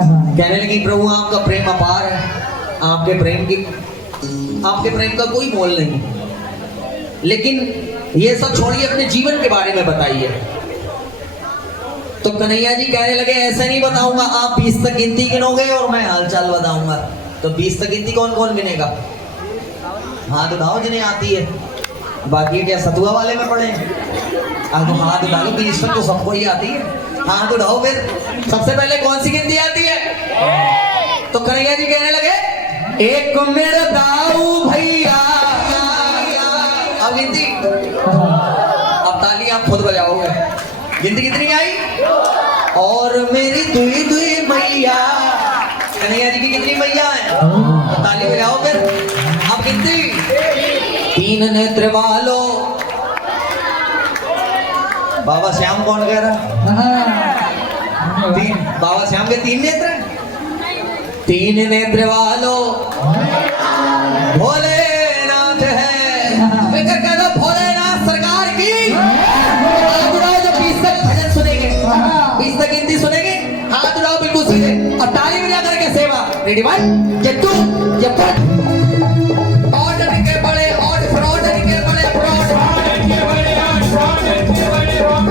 कहने लगी प्रभु आपका प्रेम अपार है, आपके प्रेम का कोई मोल नहीं, लेकिन ये सब छोड़िए, अपने जीवन के बारे में बताइए। तो कन्हैया जी कहने लगे ऐसे नहीं बताऊंगा, आप 20 तक गिनती गिनोगे और मैं हालचाल बताऊंगा। तो 20 तक गिनती कौन कौन गिनेगा? हाथ उठाओ जिन्हें आती है, बाकी क्या सतुआ वाले में पड़े हैं? अब हाथ उठा लो, 20 तक तो सबको ही आती है, हाथ उठाओ। फिर सबसे पहले कौन सी गिनती आती है? तो कन्हैया जी कहने लगे एक मेरा दाऊ भैया। अब गिनती, अब ताली आप खुद बजाओगे। गिनती कितनी आई? और मेरी दुई दुई मैया। कन्हैया जी की कितनी मैया है? तो ताली बजाओ फिर। अब गिनती, तीन नेत्र वालों। बाबा श्याम कौन कह रहा? तीन, बाबा श्याम के 3 नेत्र हैं। 3 नेत्र वालों भोलेनाथ है। मैं कह दो भोलेनाथ सरकार की। हाथ उठाओ जो 20 तक भजन सुनेंगे, 20 तक गिनती सुनेंगे, हाथ उठाओ बिल्कुल सीधे और ताली बजा करके सेवा। रेडी 1 ये 2 ये 4। ऑर्डर के बड़े और फ्रॉड के बड़े फ्रॉड, ऑर्डर के बड़े और फ्रॉड के बड़े फ्रॉड,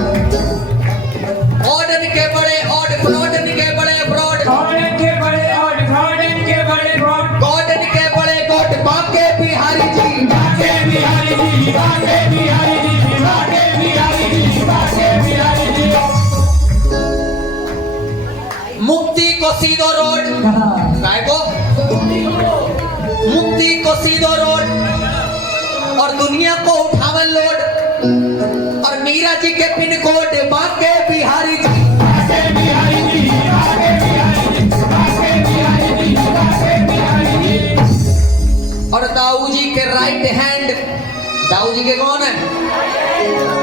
ऑर्डर के बड़े और फ्रॉड के बड़े फ्रॉड, ऑर्डर के बड़े और फ्रॉड के बड़े फ्रॉड, गॉर्डन के बड़े गॉड बाके बिहारी जी, बाके बिहारी जी, बाके बिहारी जी, बाके बिहारी जी, बाके बिहारी जी। मुक्ति को सीधो रोड, काय को मुक्ति को सीधो रोड और दुनिया को उठावन लोड, और मीरा जी के पिन कोड बाके बिहारी जी, बाके बिहारी जी, बाके बिहारी जी, बाके बिहारी जी, बाके बिहारी जी। और दाऊ जी के राइट हैंड, दाऊ जी के कौन है?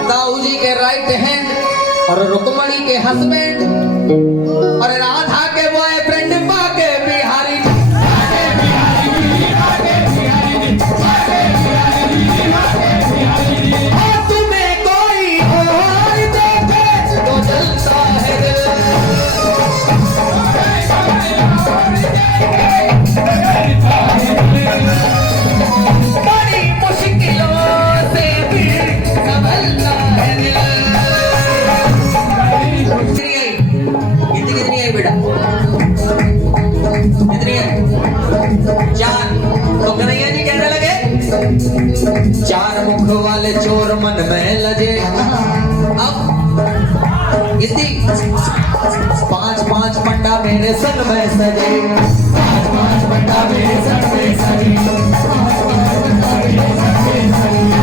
दाऊ जी के राइट हैंड और रुक्मणी के हस्बैंड और राधा के बॉयफ्रेंड बाके बिहारी जी, बाके बिहारी जी, बाके बिहारी जी, बाके बिहारी जी, बाके बिहारी जी। और तुम्हें कोई और देखे तो जलता है दिल, बड़ी मुश्किलों से भी संभलता है दिल। कितनी आई बेटा? कितनी है? 4। तो कन्हैया जी कहने लगे 4 मुख वाले चोर मन में लजे। अब कितनी? 5 पंडा मेरे संग में सजे, 5 पंडा मेरे संग में सजे, 5 पंडा मेरे संग में सजे।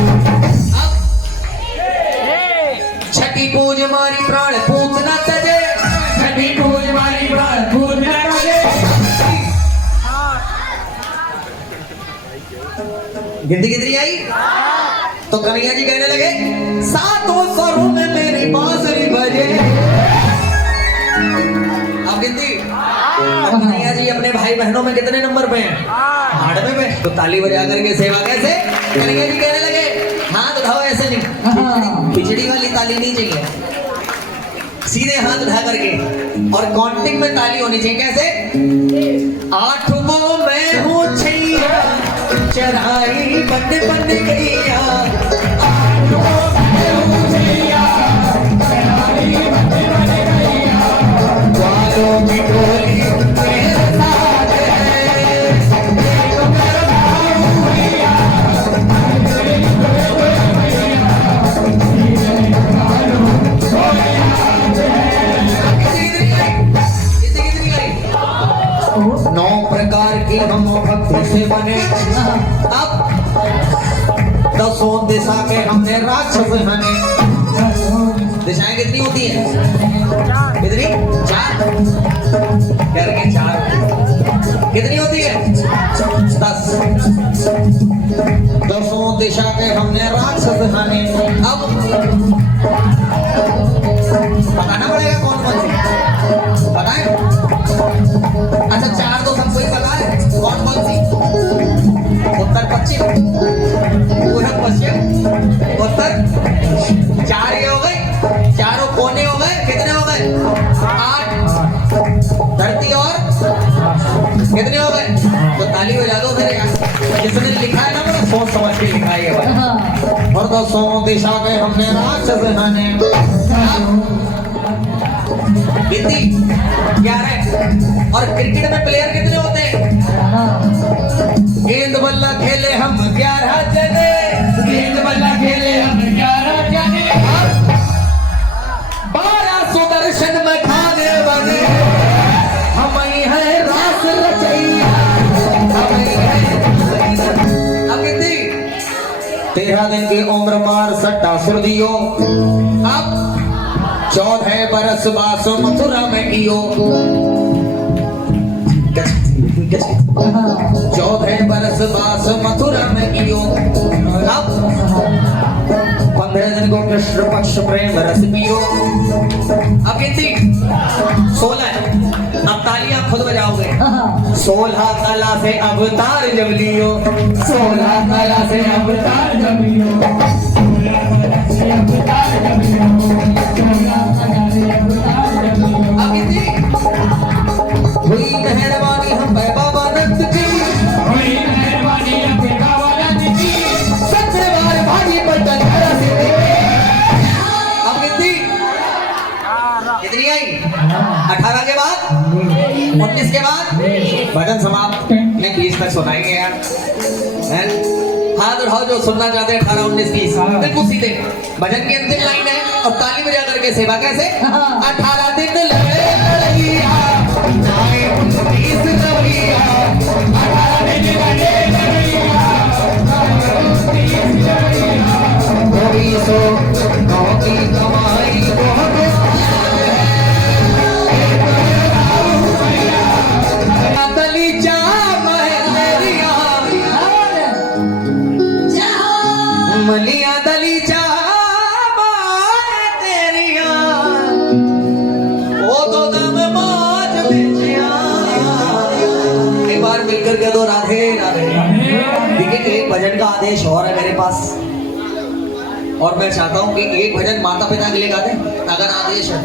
अब छठी पूज मारी प्राण पूत न तजे, छठी पूज मारी प्राण पूत न तजे। गिनती कितनी आई? तो कन्हैया जी कहने लगे 7 स्वरों में मेरी बांसुरी बजे। अब गिनती, अब कन्हैया जी अपने भाई बहनों में कितने नंबर पे हैं? 8वें पे। तो ताली बजा करके सेवा कैसे? कन्हैया जी कहने लगे हाथ उठाओ, ऐसे नहीं, खिचड़ी वाली ताली नहीं चाहिए, सीधे हाथ उठा करके और काउंटिंग में ताली होनी चाहिए। कैसे? 8 वो मैं हूँ छैया, चराई बन बन गैया, 8 वो मैं हूँ छैया, चराई बन बन गैया, वालों की टोली मेरे साथ है, एक मेरा हूँ भैया, नौ प्रकार की हम भक्ति से बने। अब 10 दिशा के हमने राक्षस हने। दिशाएं कितनी होती हैं? कितनी? 4 करके 4 कितनी होती है? 10। 10 दिशा के हमने राक्षस हने। अब बताना पड़ेगा कौन कौन सी, बताएं? अच्छा 4 तो सबको ही पता है, कौन कौन सी? उत्तर पश्चिम, पूरब पश्चिम, उत्तर। 4 ये हो गए, चारों कोने हो गए, कितने हो गए? 8। धरती और कितने हो गए? तो ताली बजा दो फिर यार। जिसने लिखा है ना वो सोच समझ के लिखा है ये भाई। और तो सो दिशा में हमने राक्षस हने गिनती 11। और क्रिकेट में प्लेयर कितने होते हैं? गेंद बल्ला खेले हम 11 जने, गेंद बल्ला खेले हम 11 जने, 12 सुदर्शन में खाने बने, हम ही है रास रचैया, हम ही है। अब कितनी? 13 दिन की उम्र मार सट्टा सुरदियो, अब 14 बरस बास मथुरा में कियो, 14 बरस बास मथुरा में कियो, अब 15 दिन को कृष्ण पक्ष प्रेम रस पियो। अब कितनी? 16 है। अब तालियां खुद बजाओगे। 16 कला से अवतार जब लियो, 16 कला से अवतार जब लियो, अब कितनी? हुई मेहरबानी हम पे बाबा दत्त की, हुई मेहरबानी हम पे बाबा दत्त की, सच्चे बार भागी पटन घर से। अब कितनी? कितनी आई? 18 के बाद 19 के बाद भजन समाप्त। मैं 20 तक सुनाएंगे यार। हाथ उठाओ जो सुनना चाहते हैं। 18 19 20 बिल्कुल सीधे। भजन की अंतिम लाइन है और ताली बजा करके सेवा कैसे? 18 दिन लड़े लड़ैया, जाए 19 रवैया, 18 दिन लड़े लड़ैया, कोई सो गाँव की कमाई बहुत दलीचा मलिया दलीचा तेरिया वो तो दम मौज बेचिया। एक बार मिलकर के दो राधे राधे। देखिए एक भजन का आदेश और है मेरे पास और मैं चाहता हूँ कि एक भजन माता पिता के लिए गा दें अगर आदेश है।